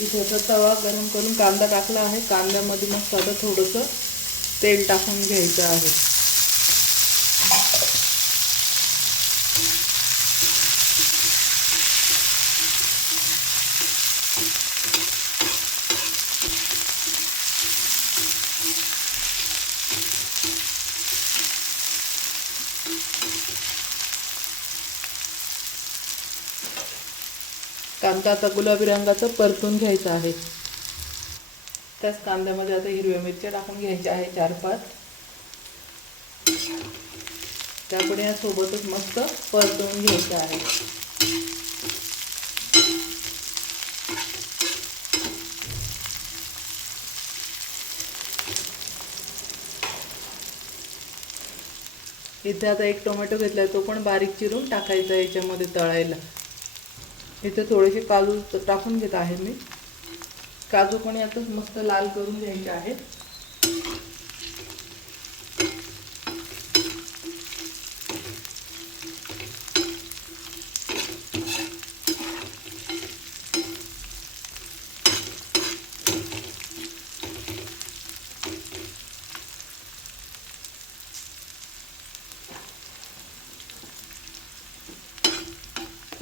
इथे आता तवा गरम करून कांदा टाकला आहे. कांद्यामध्ये मस्त आता थोडंसं तेल टाकून घ्यायचं आहे. कांदा आता गुलाबी रंगाचा परतून घ्यायचा आहे. त्याच कांद्यामध्ये आता हिरव्या मिरच्या टाकून घ्यायच्या आहे 4-5. त्यापुढे यासोबतच मस्त परतून घ्यायचं आहे. इथे आता एक टोमॅटो घेतलाय, तो पण बारीक चिरून टाकायचा याच्यामध्ये तळायला. इथे थोडेसे काजू टाकून घेत आहे मी. काजू पण यातच मस्त लाल करून घ्यायचे आहेत.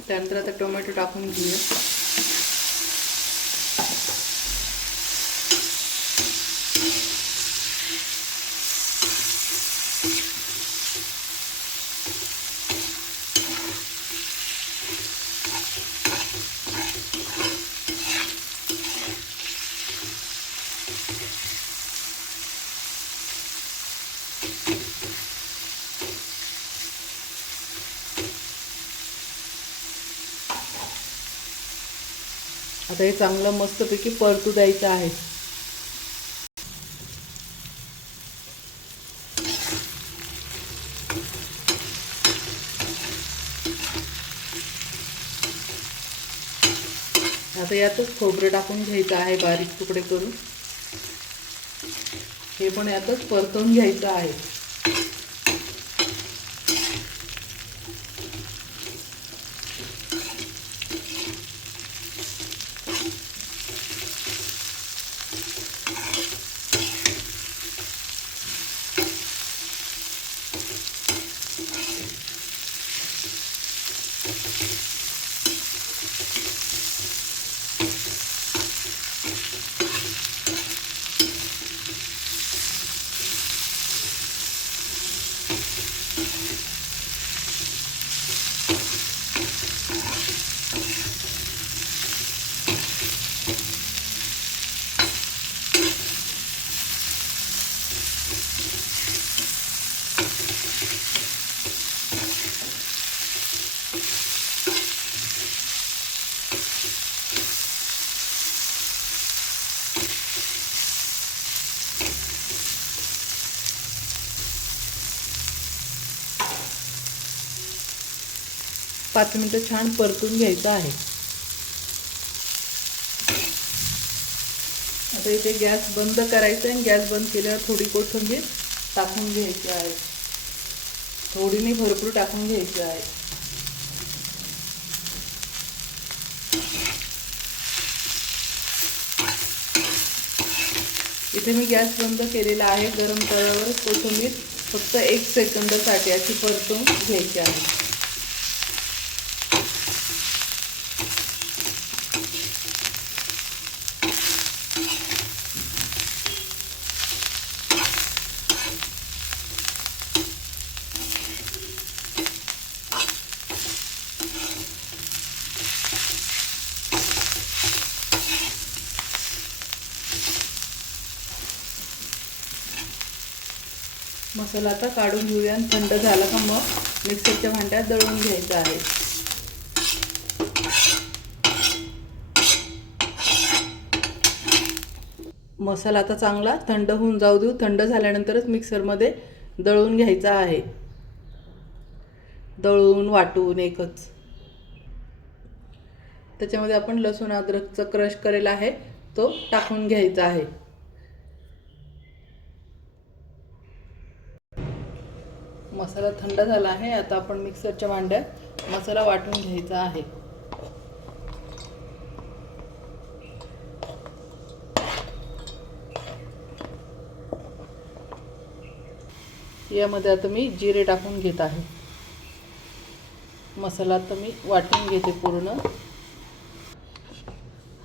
त्यानंतर आता टोमॅटो टाकून घेऊया. आता हे चांगलं मस्तपैकी परतू द्यायचं आहे. आता यातच खोबरं टाकून घ्यायचं आहे बारीक तुकडे करून. हे पण यातच परतून घ्यायचं आहे. पाच मिनिटं छान परतून घ्यायचं आहे. आता इथे गॅस बंद करायचा आहे. गॅस बंद केल्यावर थोडी कोथिंबीर टाकून घ्यायची आहे. थोडी नाही, भरपूर टाकून घ्यायची आहे. इथे मी गॅस बंद केलेला आहे. गरम तव्यावर कोथिंबीर फक्त 1 सेकंदासाठी अशी परतून घ्यायची आहे. मसाला आता काढून घेऊया. थंड झाला का मग मिक्सरच्या भांड्यात दळून घ्यायचा आहे. मसाला आता चांगला थंड होऊन जाऊ देऊ. थंड झाल्यानंतरच मिक्सरमध्ये दळून घ्यायचा आहे. दळून वाटून एकच. त्याच्यामध्ये आपण लसूण अद्रकचा क्रश केलेला आहे तो टाकून घ्यायचा आहे. मसाला थंड झाला आहे. आता आपण मिक्सरच्या भांड्यात मसाला वाटून घ्यायचा आहे. यामध्ये आता मी जिरे टाकून घेत आहे. मसाला आता मी वाटून घेते पूर्ण.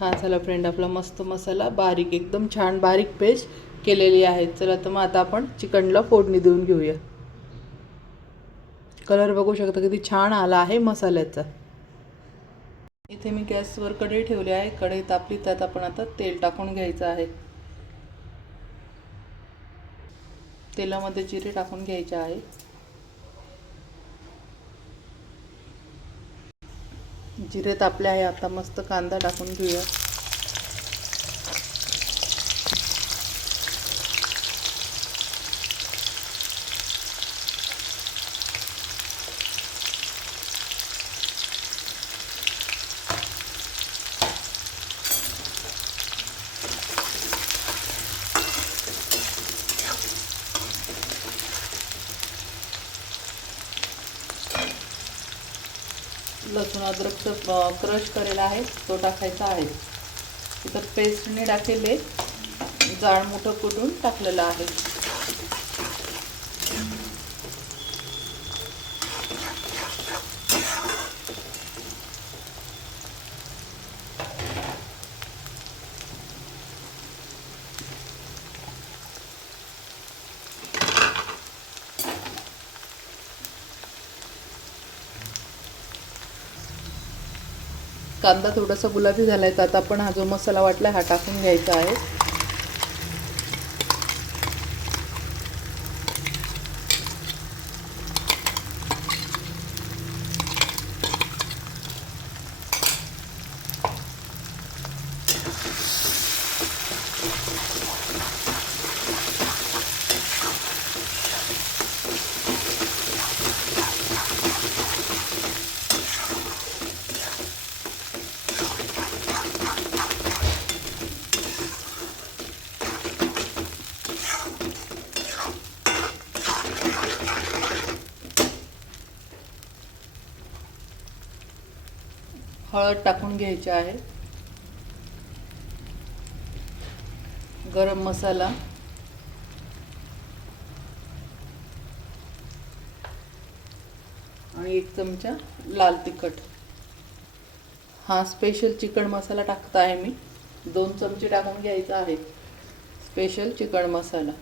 हा चला फ्रेंड, आपला मस्त मसाला बारीक, एकदम छान बारीक पेस्ट केलेली आहे. चला तर मग आता आपण चिकनला फोडणी देऊन घेऊया. कलर बघू शकता किती छान आला आहे मसाल्याचा. इथे मी गॅसवर कढई ठेवली आहे. कढई तापली, त्यात आपण आता तेल टाकून घ्यायचं आहे. तेलामध्ये जिरे टाकून घ्यायचे आहे. जिरे तापले आहे. आता मस्त कांदा टाकून घेऊया. लसूण अद्रकचं क्रश केलेला आहे तो टाकायचा आहे. इथं पेस्टने टाकलेले जाड मोठं कुटून टाकलेलं आहे. कांदा थोडासा गुलाबी झाला आहे, तर आता आपण हा जो मसाला वाटला हा टाकून घ्यायचा आहे. हळद टाकून घ्यायची आहे. गरम मसाला, आणि 1 चमचा लाल तिखट. हा स्पेशल चिकन मसाला टाकत आहे मी. 2 चमचे टाकून घ्यायचा आहे स्पेशल चिकन मसाला.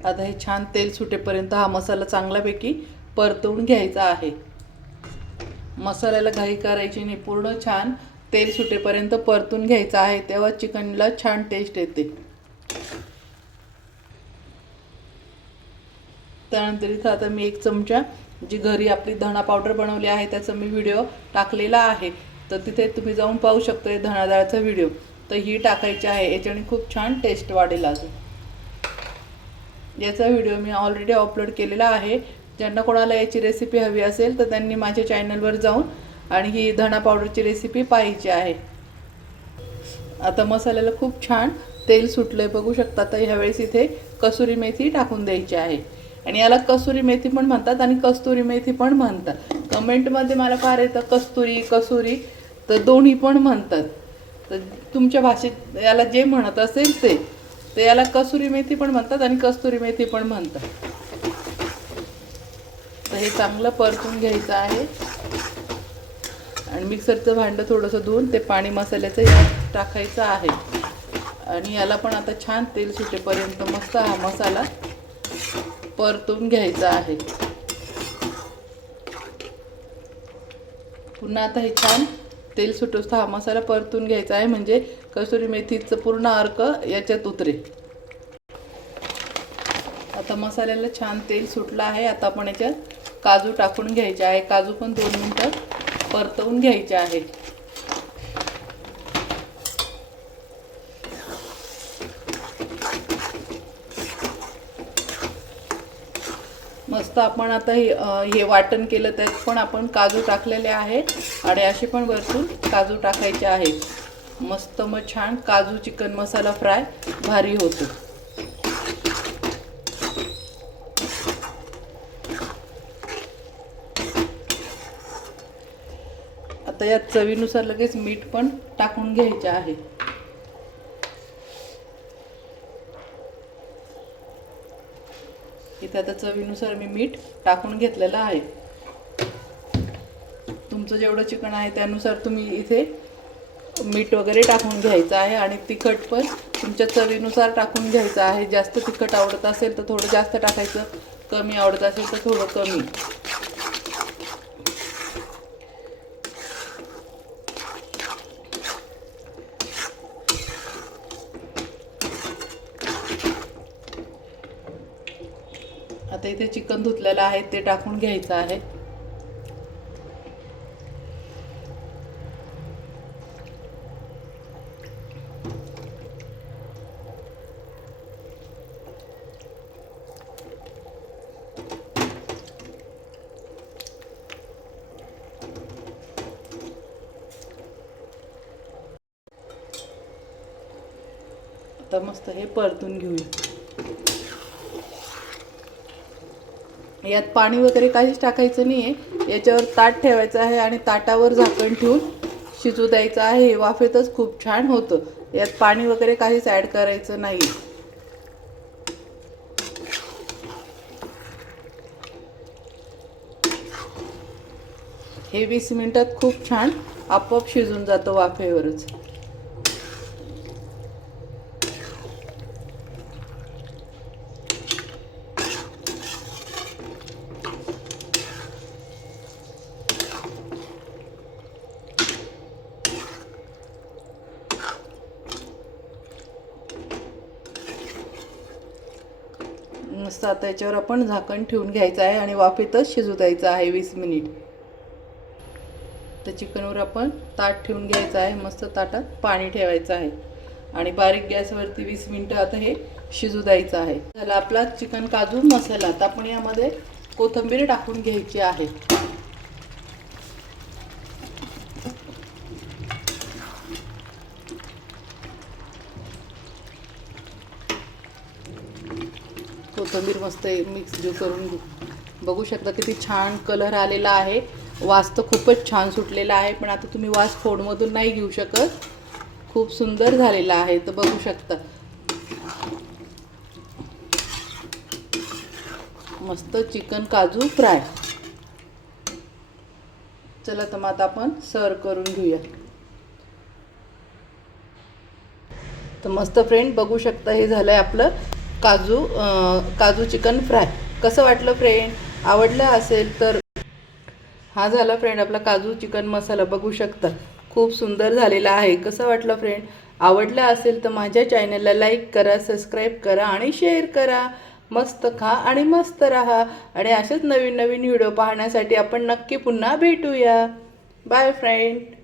आता हे छान तेल सुटेपर्यंत हा मसाला चांगल्यापैकी परतवून घ्यायचा आहे. मसाल्याला घाई करायची नाही, पूर्ण छान तेल सुटेपर्यंत परतून घ्यायचा आहे, तेव्हा चिकनला छान टेस्ट येते. त्यानंतर इथं आता मी 1 चमचा जी घरी आपली धणा पावडर बनवली आहे त्याचा मी व्हिडिओ टाकलेला आहे, तर तिथे तुम्ही जाऊन पाहू शकता धणा डाळचा व्हिडिओ. तर ही टाकायची आहे, याच्याने खूप छान टेस्ट वाढेल. अजून याचा व्हिडिओ मी ऑलरेडी अपलोड केलेला आहे. ज्यांना कोणाला याची रेसिपी हवी असेल तर त्यांनी माझ्या चॅनलवर जाऊन आणि ही धणा पावडरची रेसिपी पाहायची आहे. आता मसाल्याला खूप छान तेल सुटलंय बघू शकता. तर ह्यावेळेस इथे कसुरी मेथी टाकून द्यायची आहे. आणि याला कसुरी मेथी पण म्हणतात आणि कस्तुरी मेथी पण म्हणतात. कमेंटमध्ये मला फार येतं कसुरी, तर दोन्ही पण म्हणतात. तर तुमच्या भाषेत याला जे म्हणत असेल ते याला कसुरी मेथी पण म्हणतात आणि कस्तुरी मेथी पण म्हणतात. तर हे चांगलं परतून घ्यायचं आहे. आणि मिक्सरचं भांडं थोडंसं धुवून ते पाणी मसाल्याचं यात टाकायचं आहे. आणि याला पण आता छान तेल सुटेपर्यंत मस्त हा मसाला परतून घ्यायचा आहे. पुन्हा आता हे छान तेल सुटोस हा मसाला परतून घ्यायचा आहे, म्हणजे कसुरी मेथीचं पूर्ण अर्क याच्यात उतरेल. आता मसाल्याला छान तेल सुटलं आहे. आता आपण याच्यात काजू टाकून घ्यायचे आहे. काजू पण 2 मिनिटं परतवून घ्यायचे आहे. मस्त आपण आता हे वाटण केलं, त्यात पण आपण काजू टाकलेले आहे आणि असे पण वरतून काजू टाकायचे आहेत. मस्त मग छान काजू चिकन मसाला फ्राय भारी होतो. आता यात चवीनुसार लगेच मीठ पण टाकून घ्यायचे आहे. इथे आता चवीनुसार मी मीठ टाकून घेतलेलं आहे. तुमचं जेवढं चिकन आहे त्यानुसार तुम्ही इथे मीठ वगैरे टाकून घ्यायचं आहे. आणि तिखट पण तुमच्या चवीनुसार टाकून घ्यायचं आहे. जास्त तिखट आवडत असेल तर थोडं जास्त टाकायचं, कमी आवडत असेल तर थोडं कमी. आता इथे चिकन धुतलेलं आहे ते टाकून घ्यायचं आहे. आता मस्त हे परतून घेऊया. यात पाणी वगैरे काहीच टाकायचं नाही आहे. याच्यावर ताट ठेवायचं आहे आणि ताटावर झाकण ठेवून शिजू द्यायचं आहे. हे वाफेतच खूप छान होतं. यात पाणी वगैरे काहीच ॲड करायचं नाही. हे 20 मिनिटात खूप छान आपोआप शिजून जातं वाफेवरच. मस्त आता याच्यावर आपण झाकण ठेवून घ्यायचं आहे आणि वाफेतच शिजू द्यायचं आहे 20 मिनिट. तर चिकनवर आपण ताट ठेवून घ्यायचं आहे. मस्त ताटात पाणी ठेवायचं आहे आणि बारीक गॅसवरती 20 मिनिटं आता हे शिजू द्यायचं आहे. झाला आपला चिकन काजू मसाला. आता आपण यामध्ये कोथिंबीर टाकून घ्यायची आहे. कोथिंबीर मस्त मिक्स करून घेऊ. बघू शकता किती छान कलर आलेला आहे. वास तर खूपच छान सुटलेला आहे. पण आता तुम्ही वास फोडमधून नाही घेऊ शकत. खूप सुंदर झालेला आहे. तर बघू शकता मस्त चिकन काजू फ्राय. चला तर मग आता आपण सर्व करून घेऊया. तर मस्त फ्रेंड बघू शकता हे झालं आहे आपलं काजू चिकन फ्राय. कसं वाटलं फ्रेंड? आवडलं असेल तर हा झाला फ्रेंड आपला काजू चिकन मसाला. बघू शकता खूप सुंदर झालेला आहे. कसं वाटलं फ्रेंड? आवडलं असेल तर माझ्या चॅनलला लाईक करा, सबस्क्राईब करा आणि शेअर करा. मस्त खा आणि मस्त राहा. आणि असेच नवीन नवीन व्हिडिओ पाहण्यासाठी आपण नक्की पुन्हा भेटूया. Bye friend.